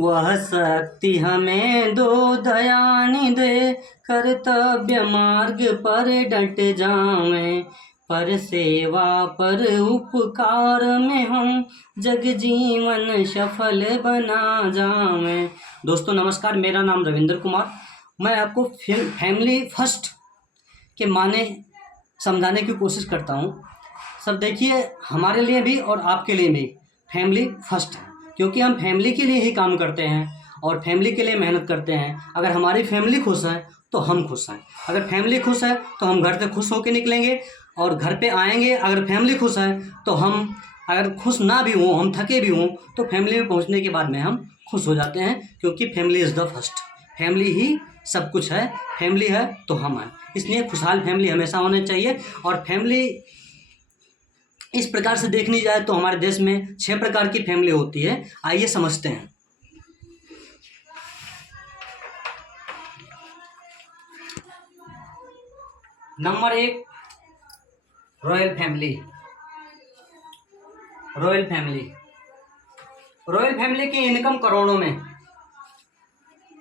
वह शक्ति हमें दो दयानि दे, कर्तव्य मार्ग पर डट जावें, पर सेवा पर उपकार में हम जग जीवन सफल बना जावें। दोस्तों नमस्कार, मेरा नाम रविंद्र कुमार। मैं आपको फैमिली फर्स्ट के माने समझाने की कोशिश करता हूँ। सर देखिए, हमारे लिए भी और आपके लिए भी फैमिली फर्स्ट है, क्योंकि हम फैमिली के लिए ही काम करते हैं और फैमिली के लिए मेहनत करते हैं। अगर हमारी फैमिली खुश है तो हम खुश हैं। अगर फैमिली खुश है तो हम घर से खुश होकर निकलेंगे और घर पे आएंगे। अगर फैमिली खुश है तो हम, अगर खुश ना भी हों, हम थके भी हों, तो फैमिली में पहुंचने के बाद में हम खुश हो जाते हैं, क्योंकि family is the first. Family ही सब कुछ है, फैमिली है तो हम हैं। इसलिए खुशहाल फैमिली हमेशा होनी चाहिए। और फैमिली इस प्रकार से देखनी जाए तो हमारे देश में 6 प्रकार की फैमिली होती है। आइए समझते हैं। Number 1, royal family. Royal family, royal family की इनकम करोड़ों में,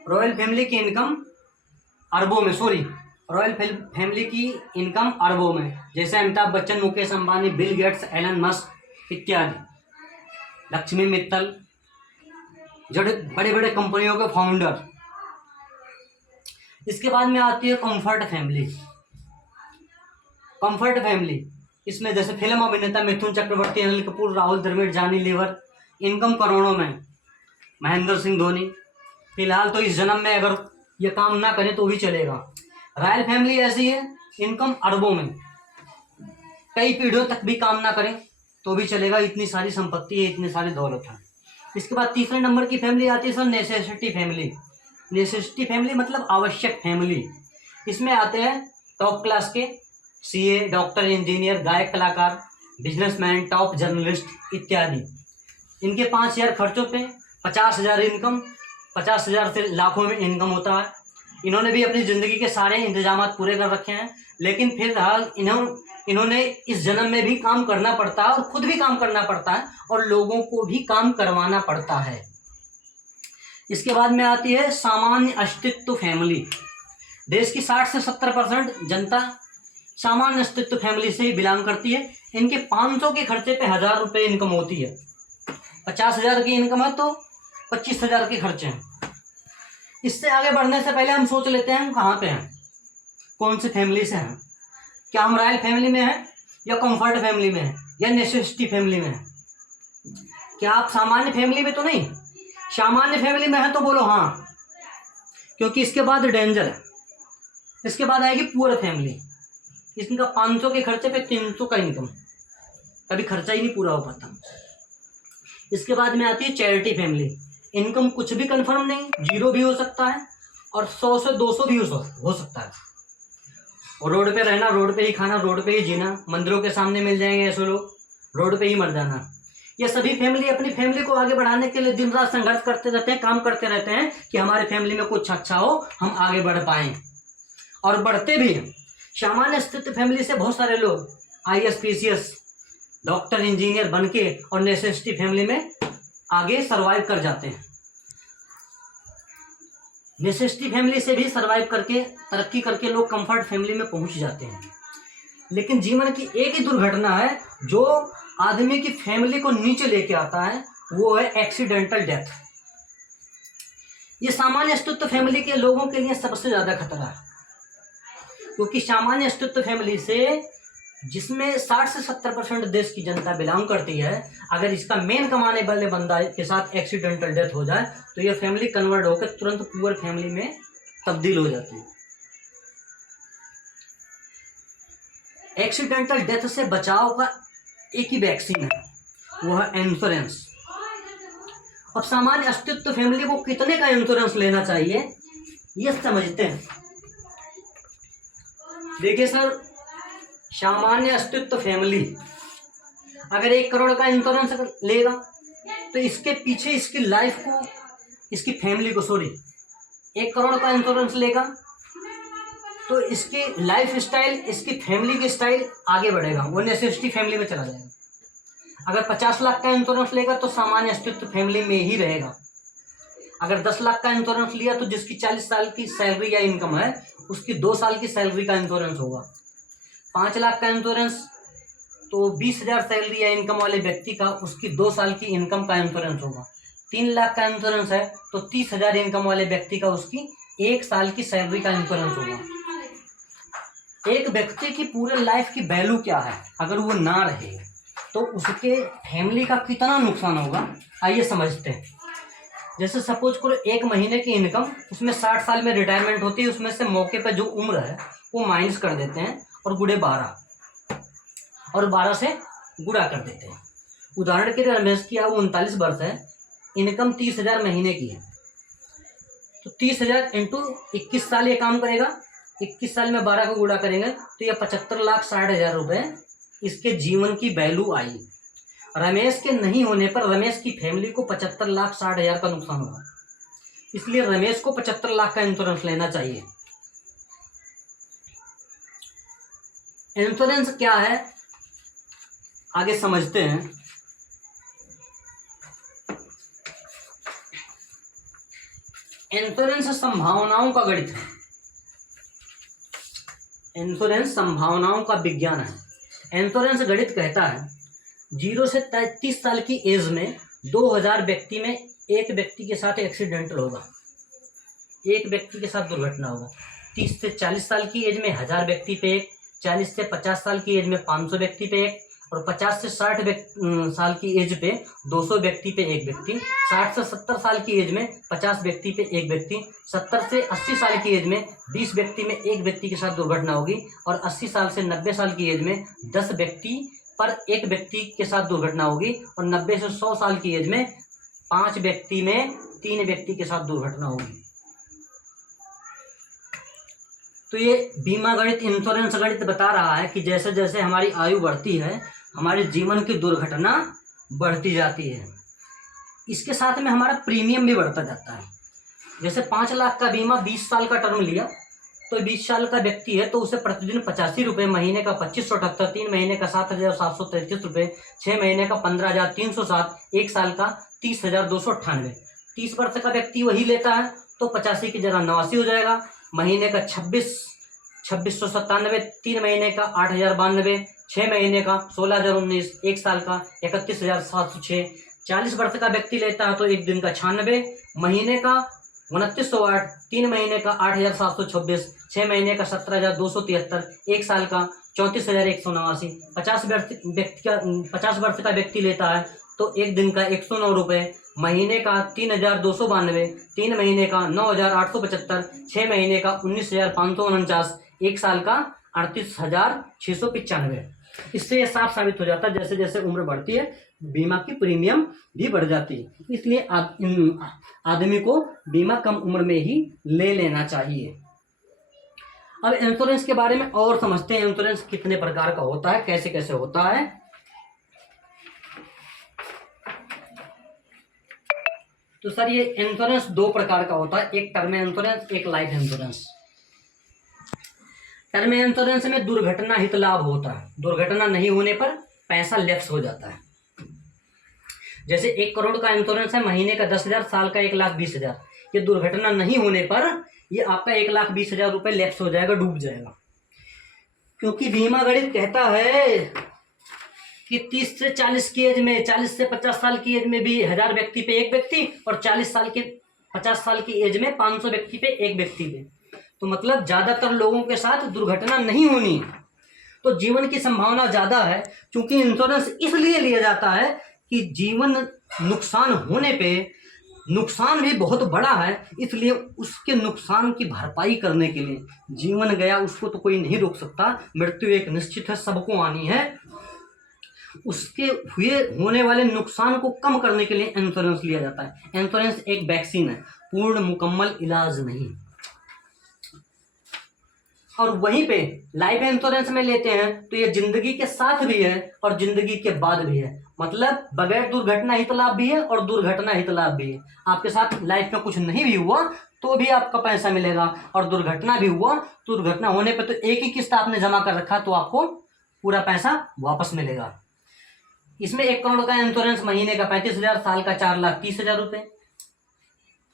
रॉयल फैमिली की इनकम अरबों में, सॉरी, रॉयल फैमिली की इनकम अरबों में। जैसे Amitabh Bachchan, Mukesh Ambani, Bill Gates, Elon Musk इत्यादि, लक्ष्मी मित्तल, जो बड़े बड़े कंपनियों के फाउंडर। इसके बाद में आती है कंफर्ट फैमिली। कंफर्ट फैमिली, इसमें जैसे फिल्म अभिनेता मिथुन चक्रवर्ती, अनिल कपूर, राहुल द्रविड़, जॉनी लीवर, इनकम करोड़ों में। महेंद्र सिंह धोनी, फिलहाल तो इस जन्म में अगर ये काम ना करें तो भी चलेगा। रॉयल फैमिली ऐसी है, इनकम अरबों में, कई पीढ़ियों तक भी काम ना करें तो भी चलेगा, इतनी सारी संपत्ति है, इतनी सारी दौलत है। इसके बाद तीसरे नंबर की फैमिली आती है sir, necessity family. Necessity family मतलब आवश्यक फैमिली। इसमें आते हैं टॉप क्लास के सीए, डॉक्टर, इंजीनियर, गायक, कलाकार, बिजनेसमैन, टॉप जर्नलिस्ट इत्यादि। इनके 5,000 खर्चों पे 50,000 इनकम, 50,000 से लाखों में इनकम होता है। इन्होंने भी अपनी ज़िंदगी के सारे इंतजाम पूरे कर रखे हैं, लेकिन फिलहाल इन्होंने इस जन्म में भी काम करना पड़ता है और खुद भी काम करना पड़ता है और लोगों को भी काम करवाना पड़ता है। इसके बाद में आती है सामान्य अस्तित्व फैमिली। देश की 60 से 70% जनता सामान्य अस्तित्व फैमिली से ही बिलोंग करती है। इनके 500 के खर्चे पे 1,000 रुपये इनकम होती है। 50,000 की इनकम है तो 25,000 के खर्चे हैं। इससे आगे बढ़ने से पहले हम सोच लेते हैं हम कहाँ पे हैं, कौन सी फैमिली से हैं। क्या हम रॉयल फैमिली में हैं, या कंफर्ट फैमिली में हैं, या नेसेसिटी फैमिली में हैं? क्या आप सामान्य फैमिली में तो नहीं? सामान्य फैमिली में है तो बोलो हाँ, क्योंकि इसके बाद डेंजर है। इसके बाद आएगी पुअर फैमिली। इसका 500 के खर्चे पे 300 का इनकम, कभी खर्चा ही नहीं पूरा हो पाता। इसके बाद में आती है चैरिटी फैमिली। इनकम कुछ भी कंफर्म नहीं, 0 भी हो सकता है और 100 से 200 भी हो सकता है। और रोड पे रहना, रोड पे ही खाना, रोड पे ही जीना। मंदिरों के सामने मिल जाएंगे ऐसे लोग, रोड पे ही मर जाना। ये सभी फैमिली अपनी फैमिली को आगे बढ़ाने के लिए दिन रात संघर्ष करते रहते हैं, काम करते रहते हैं कि हमारे फैमिली में कुछ अच्छा हो, हम आगे बढ़ पाएँ, और बढ़ते भी हैं। सामान्य स्थिति फैमिली से बहुत सारे लोग IAS, PCS, डॉक्टर, इंजीनियर बन के और नेसेसिटी फैमिली में आगे सर्वाइव कर जाते हैं। नेसेसिटी फैमिली से भी सर्वाइव करके, तरक्की करके लोग कंफर्ट फैमिली में पहुंच जाते हैं। लेकिन जीवन की एक ही दुर्घटना है जो आदमी की फैमिली को नीचे लेके आता है, वो है एक्सीडेंटल डेथ। ये सामान्य अस्तित्व फैमिली के लोगों के लिए सबसे ज्यादा खतरा है, क्योंकि सामान्य अस्तित्व फैमिली से, जिसमें 60 से 70% देश की जनता बिलोंग करती है, अगर इसका मेन कमाने वाले बंदा के साथ एक्सीडेंटल डेथ हो जाए तो ये फैमिली कन्वर्ट होकर तुरंत पुअर फैमिली में तब्दील हो जाती है। एक्सीडेंटल डेथ से बचाव का एक ही वैक्सीन है, वो है इंश्योरेंस। अब सामान्य अस्तित्व फैमिली को कितने का इंश्योरेंस लेना चाहिए ये समझते हैं। देखिए सर, सामान्य अस्तित्व फैमिली अगर 1 करोड़ का इंश्योरेंस लेगा तो इसके पीछे इसकी लाइफ को, इसकी फैमिली को, 1 करोड़ का इंश्योरेंस लेगा तो इसकी लाइफ स्टाइल, इसकी फैमिली की स्टाइल आगे बढ़ेगा, वो नेसेसिटी फैमिली में चला जाएगा। अगर 50 लाख का इंश्योरेंस लेगा तो सामान्य अस्तित्व फैमिली में ही रहेगा। अगर 10 लाख का इंश्योरेंस लिया तो जिसकी 40 साल की सैलरी या इनकम है उसकी 2 साल की सैलरी का इंश्योरेंस होगा। 5 लाख का इंश्योरेंस तो 20,000 सैलरी या इनकम वाले व्यक्ति का उसकी 2 साल की इनकम का इंश्योरेंस होगा। 3 लाख का इंश्योरेंस है तो 30,000 इनकम वाले व्यक्ति का उसकी 1 साल की सैलरी का इंश्योरेंस होगा। एक व्यक्ति की पूरे लाइफ की वैल्यू क्या है अगर वो ना रहे तो उसके फैमिली का कितना नुकसान होगा, आइए समझते हैं। जैसे सपोज करो 1 महीने की इनकम, उसमें 60 साल में रिटायरमेंट होती है, उसमें से मौके पर जो उम्र है वो माइनस कर देते हैं और गुड़े 12 और 12 से गुड़ा कर देते हैं। उदाहरण के लिए रमेश की आयु 39 वर्ष है, इनकम 30,000 महीने की है, तो 30,000 इंटू 21 साल ये काम करेगा। 21 साल में 12 को गुणा करेंगे तो ये 75,60,000 रुपये इसके जीवन की वैल्यू आई। रमेश के नहीं होने पर रमेश की फैमिली को 75,60,000 का नुकसान होगा, इसलिए रमेश को 75 लाख का इंश्योरेंस लेना चाहिए। इंश्योरेंस क्या है आगे समझते हैं। इंश्योरेंस संभावनाओं का गणित है, इंश्योरेंस संभावनाओं का विज्ञान है। इंश्योरेंस गणित कहता है 0 से 33 साल की एज में 2000 व्यक्ति में एक व्यक्ति के साथ एक्सीडेंटल होगा, एक व्यक्ति के साथ दुर्घटना होगा। 30 से 40 साल की एज में 1000 व्यक्ति पे एक, 40 से 50 साल की एज में 500 व्यक्ति पे एक, और 50 से 60 साल की एज पे 200 व्यक्ति पे एक व्यक्ति, 60 से 70 साल की एज में 50 व्यक्ति पे एक व्यक्ति, 70 से 80 साल की एज में 20 व्यक्ति में एक व्यक्ति के साथ दुर्घटना होगी, और 80 साल से 90 साल की एज में 10 व्यक्ति पर एक व्यक्ति के साथ दुर्घटना होगी, और 90 से 100 साल की एज में 5 व्यक्ति में 3 व्यक्ति के साथ दुर्घटना होगी। तो ये बीमा गणित, इंश्योरेंस गणित बता रहा है कि जैसे जैसे हमारी आयु बढ़ती है हमारे जीवन की दुर्घटना बढ़ती जाती है, इसके साथ में हमारा प्रीमियम भी बढ़ता जाता है। जैसे 5 लाख का बीमा 20 साल का टर्म लिया तो 20 साल का व्यक्ति है तो उसे प्रतिदिन 85 रुपये, महीने का 2578, 3 महीने का 7,733 रुपये, 6 महीने का 15,307, 1 साल का 30,298। 30 वर्ष का व्यक्ति वही लेता है तो 85 की जगह 89 हो जाएगा, महीने का 26,697, 3 महीने का 8,092, 6 महीने का 16,019, 1 साल का 31,706। 40 वर्ष का व्यक्ति लेता है तो 1 दिन का 96, महीने का 2908, 3 महीने का 8,726, 6 महीने का 17,273, 1 साल का 34,189। 50 वर्ष का व्यक्ति लेता है तो 1 दिन का 109 रुपये, महीने का 3,292, 3 महीने का 9,875, 6 महीने का 19,549, 1 साल का 38,695। इससे यह साफ साबित हो जाता है जैसे जैसे उम्र बढ़ती है बीमा की प्रीमियम भी बढ़ जाती है, इसलिए आदमी को बीमा कम उम्र में ही ले लेना चाहिए। अब इंश्योरेंस के बारे में और समझते हैं, इंश्योरेंस कितने प्रकार का होता है, कैसे कैसे होता है। तो सर ये इंश्योरेंस 2 प्रकार का होता है, एक टर्म इंश्योरेंस, एक लाइफ इंश्योरेंस। टर्म इंश्योरेंस में दुर्घटना हित लाभ होता है, दुर्घटना नहीं होने पर पैसा लैप्स हो जाता है। जैसे 1 करोड़ का इंश्योरेंस है, महीने का 10,000, साल का 1,20,000। ये दुर्घटना नहीं होने पर ये आपका 1,20,000 रुपये लैप्स हो जाएगा, डूब जाएगा। क्योंकि बीमा गणित कहता है कि 30 से 40 की एज में, 40 से 50 साल की एज में भी 1000 व्यक्ति पे एक व्यक्ति, और 50 साल की एज में 500 व्यक्ति पे एक व्यक्ति पे। तो मतलब ज्यादातर लोगों के साथ दुर्घटना नहीं होनी है, तो जीवन की संभावना ज्यादा है। क्योंकि इंश्योरेंस इसलिए लिया जाता है कि जीवन नुकसान होने पे नुकसान भी बहुत बड़ा है, इसलिए उसके नुकसान की भरपाई करने के लिए, जीवन गया उसको तो कोई नहीं रोक सकता, मृत्यु एक निश्चित है, सबको आनी है, उसके होने वाले नुकसान को कम करने के लिए इंश्योरेंस लिया जाता है। इंश्योरेंस एक वैक्सीन है, पूर्ण मुकम्मल इलाज नहीं। और वहीं पे लाइफ इंश्योरेंस में लेते हैं तो ये जिंदगी के साथ भी है और जिंदगी के बाद भी है, मतलब बगैर दुर्घटना हित लाभ भी है और दुर्घटना हित लाभ भी है। आपके साथ लाइफ में कुछ नहीं भी हुआ तो भी आपका पैसा मिलेगा, और दुर्घटना भी हुआ, दुर्घटना होने पे तो एक ही किस्त आपने जमा कर रखा तो आपको पूरा पैसा वापस मिलेगा। इसमें 1 करोड़ का इंश्योरेंस महीने का 35,000, साल का 4,30,000 रुपये।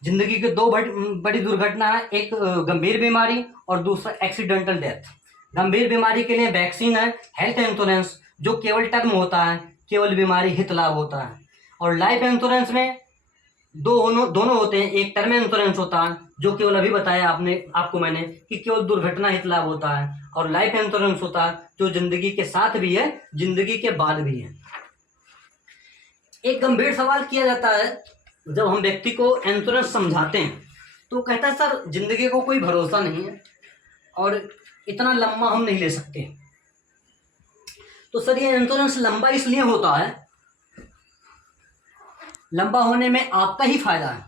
जिंदगी के दो बड़ी दुर्घटना है, एक गंभीर बीमारी और दूसरा एक्सीडेंटल डेथ। गंभीर बीमारी के लिए वैक्सीन है, हेल्थ इंश्योरेंस जो केवल टर्म होता है, केवल बीमारी हित लाभ होता है। और लाइफ इंश्योरेंस में दोनों होते हैं, एक टर्म इंश्योरेंस होता है जो केवल अभी बताया आपको मैंने कि केवल दुर्घटना हित लाभ होता है, और लाइफ इंश्योरेंस होता है जो जिंदगी के साथ भी है, जिंदगी के बाद भी है। एक गंभीर सवाल किया जाता है जब हम व्यक्ति को इंश्योरेंस समझाते हैं, तो कहता है सर जिंदगी को कोई भरोसा नहीं है और इतना लंबा हम नहीं ले सकते। तो सर ये इंश्योरेंस लंबा इसलिए होता है, लंबा होने में आपका ही फायदा है।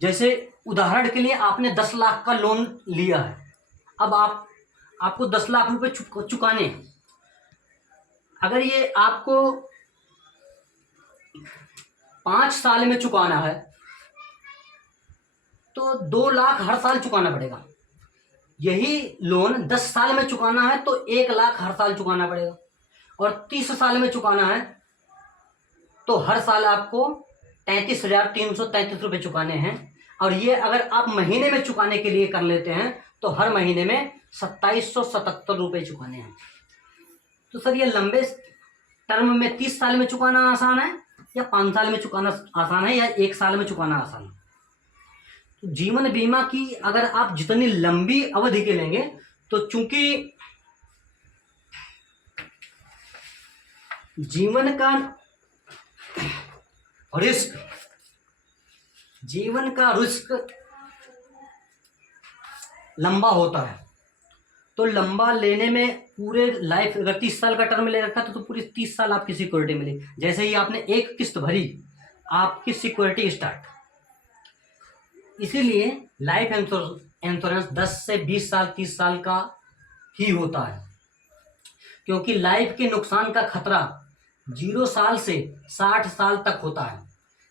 जैसे उदाहरण के लिए आपने 10 लाख का लोन लिया है, अब आपको 10 लाख रुपए चुकाने हैं। अगर ये आपको 5 साल में चुकाना है तो 2 लाख हर साल चुकाना पड़ेगा। यही लोन 10 साल में चुकाना है तो 1 लाख हर साल चुकाना पड़ेगा, और 30 साल में चुकाना है तो हर साल आपको 33,333 रुपये चुकाने हैं। और ये अगर आप महीने में चुकाने के लिए कर लेते हैं तो हर महीने में 2,777 रुपये चुकाने हैं। तो सर ये लंबे टर्म में 30 साल में चुकाना आसान है या 5 साल में चुकाना आसान है या 1 साल में चुकाना आसान है? तो जीवन बीमा की अगर आप जितनी लंबी अवधि के लेंगे तो चूंकि जीवन का रिस्क लंबा होता है, तो लंबा लेने में पूरे लाइफ, अगर 30 साल का टर्म ले रखा था तो पूरी 30 साल आपकी सिक्योरिटी मिली। जैसे ही आपने एक किस्त भरी आपकी सिक्योरिटी स्टार्ट। इसीलिए लाइफ इंश्योरेंस 10 से 20 साल 30 साल का ही होता है, क्योंकि लाइफ के नुकसान का खतरा 0 साल से 60 साल तक होता है।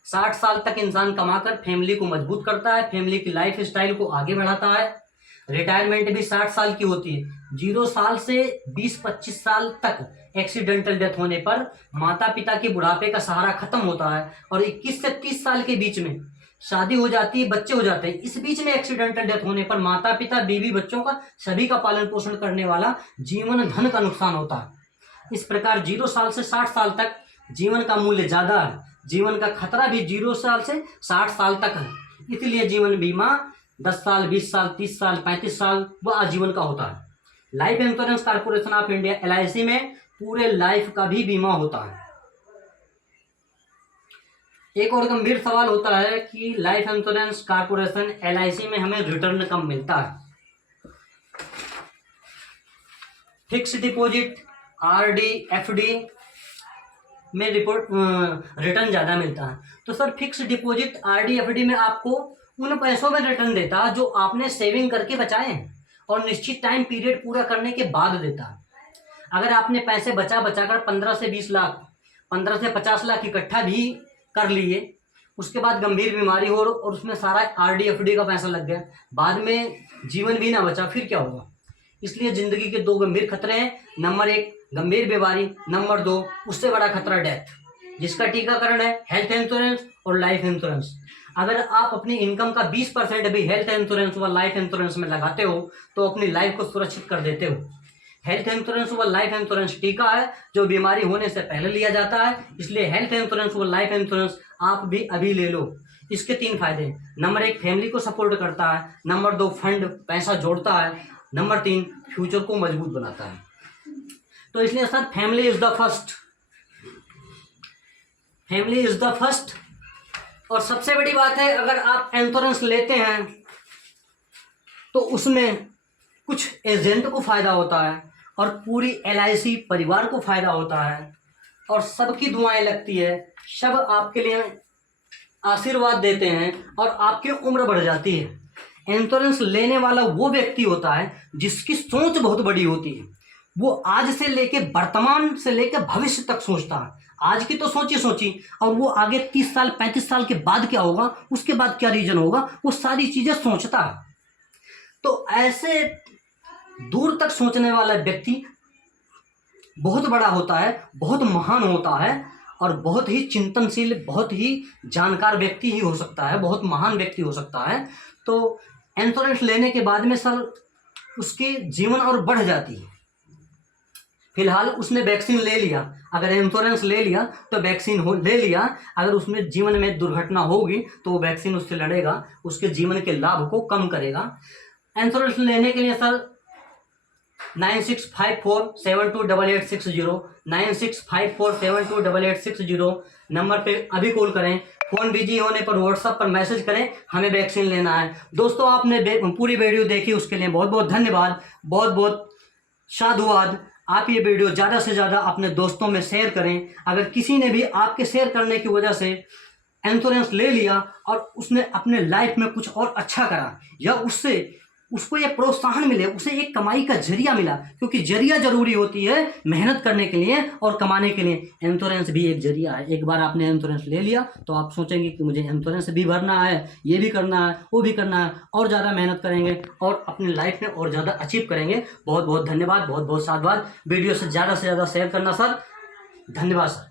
60 साल तक इंसान कमाकर फैमिली को मजबूत करता है, फैमिली की लाइफ स्टाइल को आगे बढ़ाता है। रिटायरमेंट भी 60 साल की होती है। 0 साल से 20-25 साल तक एक्सीडेंटल डेथ होने पर माता पिता के बुढ़ापे का सहारा खत्म होता है, और 21 से 30 साल के बीच में शादी हो जाती है, बच्चे हो जाते हैं। इस बीच में एक्सीडेंटल डेथ होने पर माता पिता, बीवी, बच्चों का सभी का पालन पोषण करने वाला जीवन धन का नुकसान होता है। इस प्रकार 0 साल से 60 साल तक जीवन का मूल्य ज्यादा है, जीवन का खतरा भी 0 साल से 60 साल तक है। इसलिए जीवन बीमा 10 साल, 20 साल, 30 साल, 35 साल व आजीवन का होता है। Life insurance corporation of India LIC में पूरे लाइफ का भी बीमा होता है। एक और गंभीर सवाल होता है कि लाइफ इंश्योरेंस कॉर्पोरेशन LIC में हमें रिटर्न कम मिलता है। फिक्स डिपॉजिट RD FD में रिटर्न ज़्यादा मिलता है। तो sir fix deposit RD FD में आपको उन पैसों में रिटर्न देता है जो आपने सेविंग करके बचाए हैं, और निश्चित टाइम पीरियड पूरा करने के बाद देता है। अगर आपने पैसे बचाकर 15 से 20 लाख, 15 से 50 लाख इकट्ठा भी कर लिए, उसके बाद गंभीर बीमारी हो और उसमें सारा RD FD का पैसा लग गया, बाद में जीवन भी ना बचा, फिर क्या होगा? इसलिए जिंदगी के 2 गंभीर खतरे हैं। नंबर 1 गंभीर बीमारी, नंबर 2 उससे बड़ा खतरा डेथ, जिसका टीकाकरण है हेल्थ इंश्योरेंस और लाइफ इंश्योरेंस। अगर आप अपनी इनकम का 20% भी हेल्थ इंश्योरेंस व लाइफ इंश्योरेंस में लगाते हो तो अपनी लाइफ को सुरक्षित कर देते हो। हेल्थ इंश्योरेंस व लाइफ इंश्योरेंस टीका है जो बीमारी होने से पहले लिया जाता है, इसलिए हेल्थ इंश्योरेंस व लाइफ इंश्योरेंस आप भी अभी ले लो। इसके 3 फायदे हैं। नंबर 1 फैमिली को सपोर्ट करता है, नंबर 2 फंड पैसा जोड़ता है, नंबर 3 फ्यूचर को मजबूत बनाता है। तो इसलिए sir family is the first, family is the first. और सबसे बड़ी बात है, अगर आप इंश्योरेंस लेते हैं तो उसमें कुछ एजेंट को फायदा होता है और पूरी LIC परिवार को फायदा होता है, और सबकी दुआएं लगती है, सब आपके लिए आशीर्वाद देते हैं और आपकी उम्र बढ़ जाती है। इंश्योरेंस लेने वाला वो व्यक्ति होता है जिसकी सोच बहुत बड़ी होती है। वो आज से लेके वर्तमान से लेके भविष्य तक सोचता है। आज की तो सोची और वो आगे 30 साल 35 साल के बाद क्या होगा, उसके बाद क्या रीजन होगा, वो सारी चीजें सोचता है। तो ऐसे दूर तक सोचने वाला व्यक्ति बहुत बड़ा होता है, बहुत महान होता है, और बहुत ही चिंतनशील, बहुत ही जानकार व्यक्ति ही हो सकता है, बहुत महान व्यक्ति हो सकता है। तो इंश्योरेंस लेने के बाद में सर उसकी जीवन और बढ़ जाती है। फिलहाल उसने वैक्सीन ले लिया, अगर इंश्योरेंस ले लिया तो वैक्सीन ले लिया, अगर उसमें जीवन में दुर्घटना होगी तो वो वैक्सीन उससे लड़ेगा, उसके जीवन के लाभ को कम करेगा। इंश्योरेंस लेने के लिए सर 9654728860 9654728860 नंबर पे अभी कॉल करें। फ़ोन बिजी होने पर व्हाट्सएप पर मैसेज करें, हमें वैक्सीन लेना है। दोस्तों आपने पूरी वीडियो देखी, उसके लिए बहुत बहुत धन्यवाद, बहुत बहुत साधुवाद। आप ये वीडियो ज़्यादा से ज़्यादा अपने दोस्तों में शेयर करें। अगर किसी ने भी आपके शेयर करने की वजह से इंश्योरेंस ले लिया और उसने अपने लाइफ में कुछ और अच्छा करा, या उसको ये प्रोत्साहन मिले, उसे एक कमाई का जरिया मिला, क्योंकि जरिया जरूरी होती है मेहनत करने के लिए और कमाने के लिए। इंश्योरेंस भी एक जरिया है। एक बार आपने इंश्योरेंस ले लिया तो आप सोचेंगे कि मुझे इंश्योरेंस भी भरना है, ये भी करना है, वो भी करना है, और ज़्यादा मेहनत करेंगे और अपनी लाइफ में और ज़्यादा अचीव करेंगे। बहुत बहुत धन्यवाद, बहुत बहुत साधुवाद। वीडियो से ज़्यादा शेयर करना सर। धन्यवाद सर।